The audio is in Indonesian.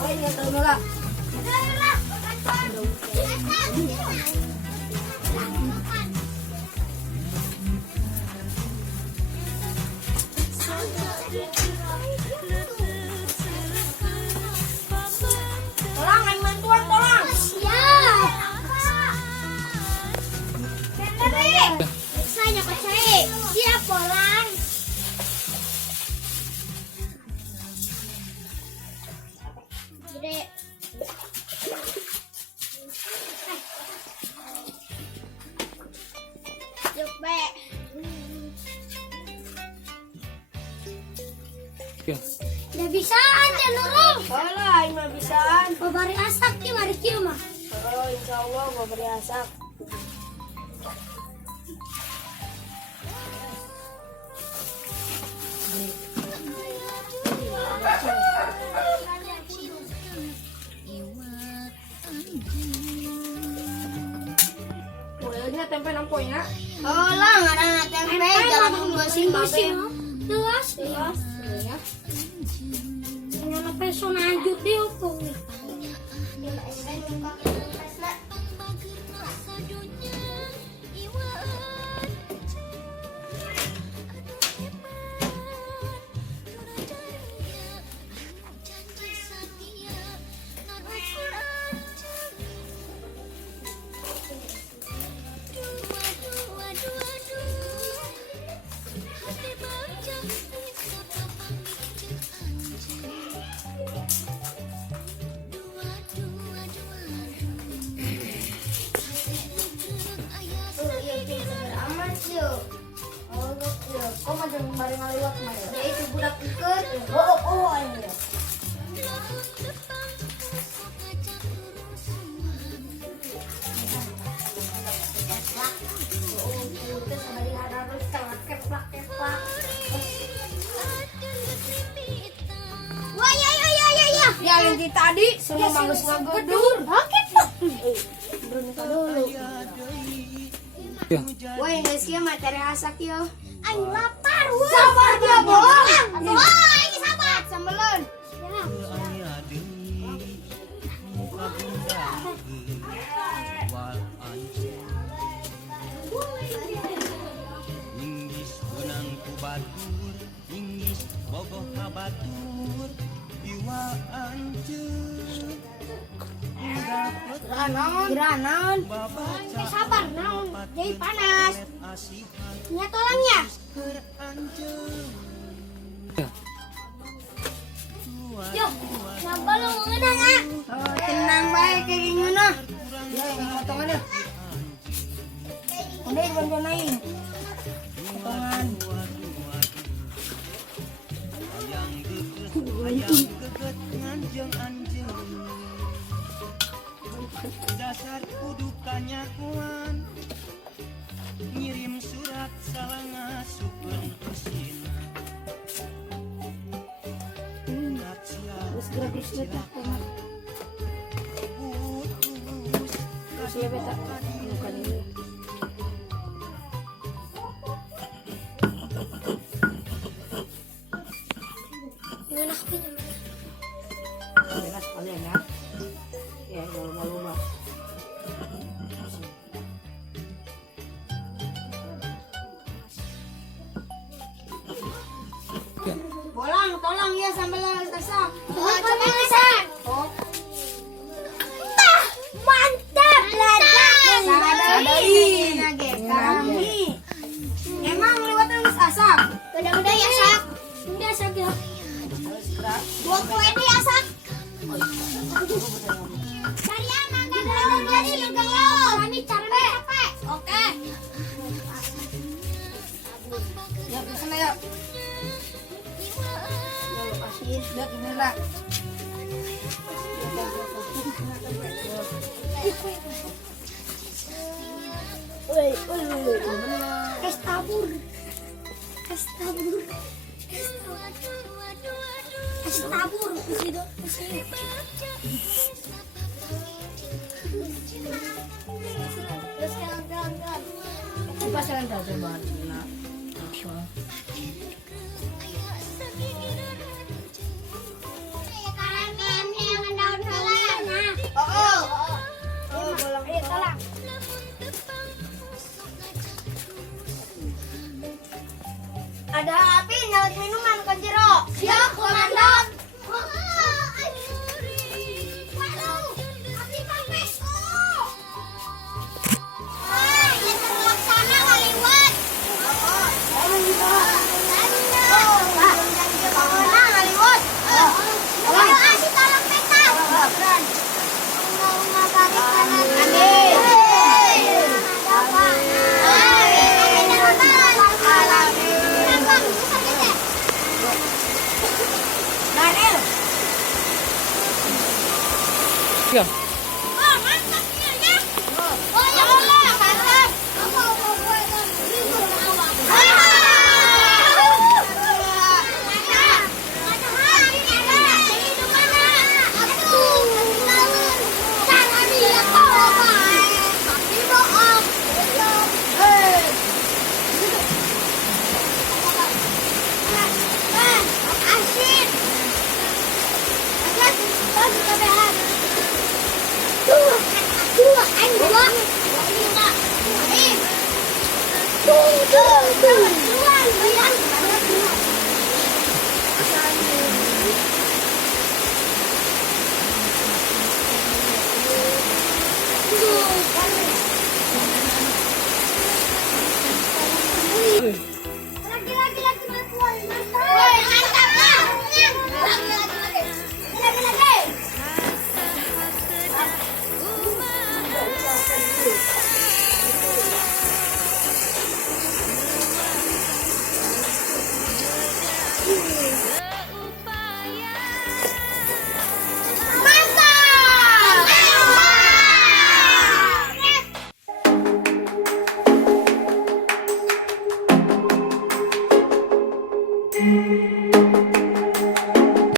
Oh, ini tahu nggak? Tolong, yang bantuan tolong. Siap. Saya percaya. Siap pulang. Gede. Yuk, Be. Ya bisaan ya Nurul. Alah, ini mah bisaan. Babari asak ki mari kieu mah. Oh, insya Allah mau beri asap. Bolehnya tempe namponya. Oh lah, ngaranna tempe jalan bersih-bersih. Jelas. Ya. Nyana peso lanjut deh opong nih. Kok macam bareng lewat mah ya? Itu budak ikut. Oh, ini. Wah ya. Ya yang tadi semua bagus ngegedur. Oke. Bernikah dulu. Woi, guys, ya materi asak yo. Ayo lapar, wah. Sabar dia, bohong. Wah, ini sabar. Sambelon. Inggis benang ku batur, Inggis bogoh kabatur, iwa ancur. Geranon. Oke, sabar, naon. Jadi panas. Nya tolong ya. Yuk, nambah lo mengenang ah. Oh, tenang baik kayak gimana? Ya, yang potongannya. Udah bantuan naik. Potongan. Ayang geget nganjeng anjeng, dasar kudukannya kuan, ngirim surat salah ngasukeun kusina. Terus gratis beta. Putus Terus ya beta. Bukan ini. Ngenah punya. Beres kalian ya. Ya, malu-malu. Bolang, tolong ya sambil asak. Coba kesan. Oh, Mantap, ladang. sadari. Kami. Emang lewat terus asak. Udah ya sak. Udah sak ya. Buat kue di asak. Kalian angkat dari lengkap. Kami cara capek. Oke. Ya, kesana ya. Ya, kasih sudah ini lah. Woi. Es tabur. Es tabur. Es tabur. Terus jalan. Pas jalan banget. Nah. L. Ya. Oh, mantap ya. Oh, ya Allah, mantap. Dua.